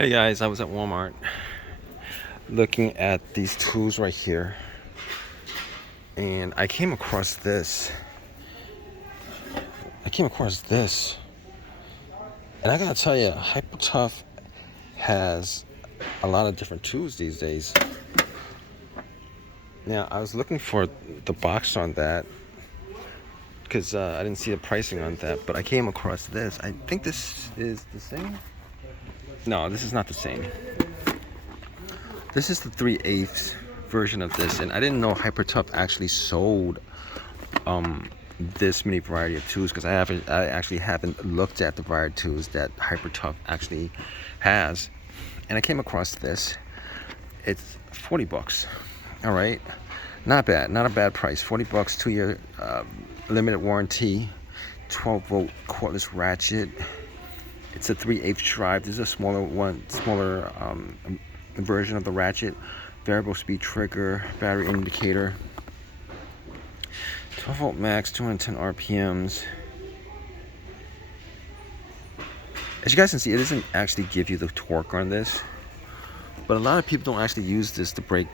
Hey guys, I was at Walmart looking at these tools right here, and I came across this. And I gotta tell you, Hyper Tough has a lot of different tools these days. Now, I was looking for the box on that because I didn't see the pricing on that, but I came across this. I think this is the same. No, this is not the same. This is the 3/8 version of this, and I didn't know Hyper Tough actually sold this many variety of tools, because I actually haven't looked at the variety of tools that Hyper Tough actually has. And I came across this. It's $40. All right, not bad, not a bad price. $40, 2-year limited warranty, 12-volt cordless ratchet. It's a 3/8 drive. This is a smaller version of the ratchet. Variable speed trigger, battery indicator, 12-volt max, 210 RPMs. As you guys can see, it doesn't actually give you the torque on this, but a lot of people don't actually use this to break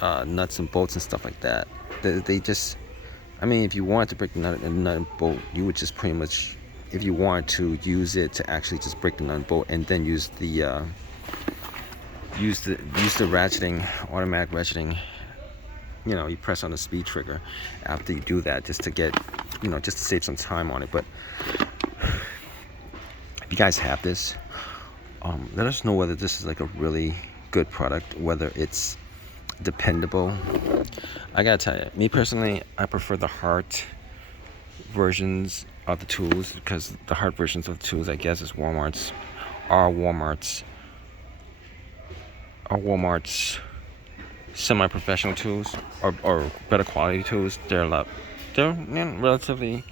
nuts and bolts and stuff like that. They just, I mean, if you want to break the nut and bolt, you would just pretty much, if you want to use it to actually just break the nut and bolt, and then use the ratcheting, automatic ratcheting. You know, you press on the speed trigger after you do that, just to get, just to save some time on it. But if you guys have this, let us know whether this is like a really good product, whether it's dependable. I gotta tell you, me personally, I prefer the hard versions of the tools, because the hard versions of the tools, I guess, is Walmart's semi-professional tools, or better quality tools. They're relatively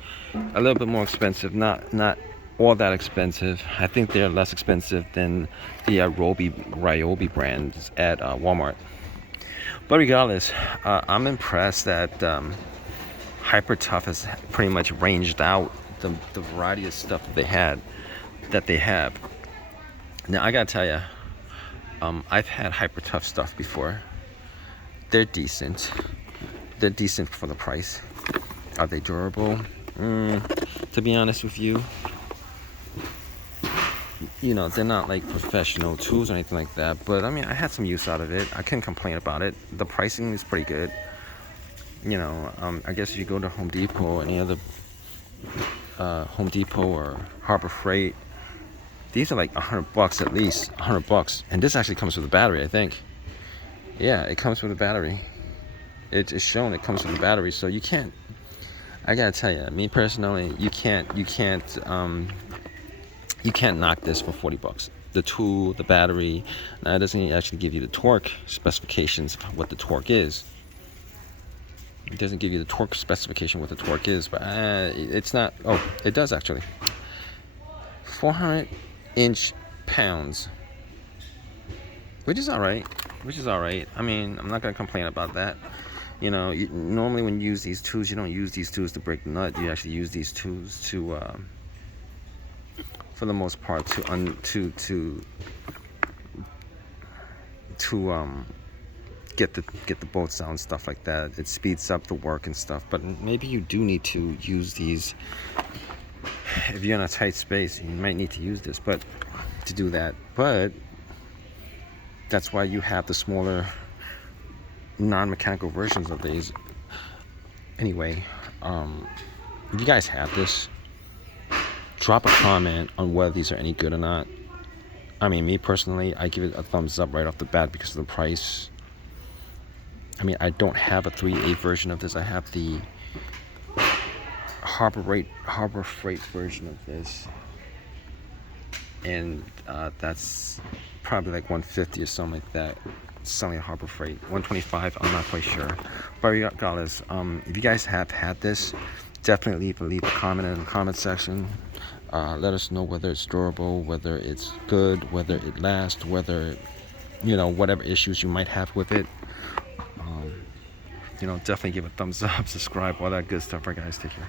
a little bit more expensive, not all that expensive. I think they're less expensive than the Ryobi brands at Walmart. But regardless, I'm impressed that Hyper Tough has pretty much ranged out the variety of stuff that they have. Now, I gotta tell you, I've had Hyper Tough stuff before. They're decent. They're decent for the price. Are they durable? To be honest with you, they're not like professional tools or anything like that. But I mean, I had some use out of it. I can't complain about it. The pricing is pretty good. I guess if you go to Home Depot or any other Home Depot or Harbor Freight, these are like $100 at least, $100. And this actually comes with a battery, I think. Yeah, it comes with a battery. It's shown it comes with a battery, so you can't. I gotta tell you, me personally, you can't knock this for $40. The tool, the battery. Now, it doesn't actually give you the torque specifications of what the torque is. It doesn't give you the torque specification what the torque is, but it's not. Oh, it does actually. 400 inch-pounds, which is all right. I mean, I'm not gonna complain about that. Normally when you use these tools, you don't use these tools to break the nut. You actually use these tools to, for the most part, to get the bolts out and stuff like that. It speeds up the work and stuff. But maybe you do need to use these if you're in a tight space. You might need to use this, but to do that. But that's why you have the smaller non-mechanical versions of these. Anyway, if you guys have this, drop a comment on whether these are any good or not. I mean, me personally, I give it a thumbs up right off the bat because of the price. I mean, I don't have a 3/8 version of this. I have the Harbor Freight version of this, and that's probably like $150 or something like that. Selling at Harbor Freight, $125. I'm not quite sure. But regardless, if you guys have had this, definitely leave a comment in the comment section. Let us know whether it's durable, whether it's good, whether it lasts, whether whatever issues you might have with it. Definitely give a thumbs up, subscribe, all that good stuff. Right, guys, take care.